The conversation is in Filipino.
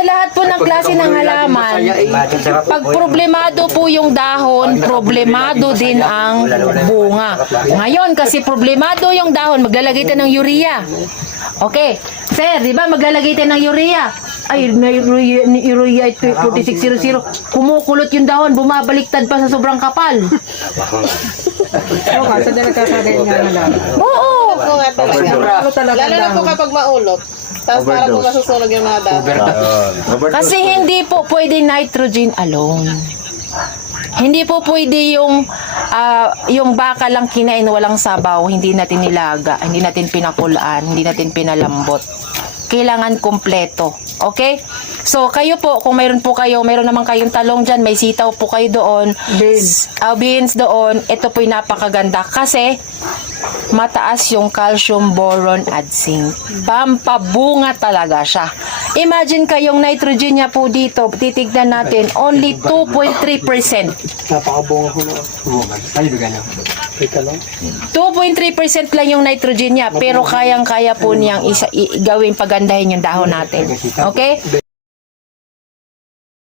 Lahat po ng klase ng halaman, pag problemado po yung dahon, problemado din ang bunga. Ngayon, kasi problemado yung dahon, maglalagay tayo ng urea. Okay. Sir, di ba maglalagay tayo ng urea? Ay, urea 4600. Kumukulot yung dahon, bumabaliktad pa sa sobrang kapal. Oo, kasi din nagkakagayin nga na lang. Oo. Oo nga talaga. Lalo na po kapag maulot. Tapos para po masusunog yung mga dahon. Kasi hindi po pwede nitrogen alone. Hindi po pwede yung baka lang kinain walang sabaw, hindi natin nilaga, hindi natin pinakulaan, hindi natin pinalambot. Kailangan kompleto. Okay? So, kayo po, kung mayroon naman kayong talong dyan, may sitaw po kayo doon. Beans doon. Ito po'y napakaganda kasi mataas yung calcium, boron, at zinc. Pampabunga talaga siya. Imagine kayong nitrogen niya po dito, titignan natin, only 2.3%. Napakabunga ko na. Ay, bigyan niya. Teka lang. 2.3% lang yung nitrogen niya, pero kayang-kaya po niyang gawin pagandahin yung dahon natin. Okay?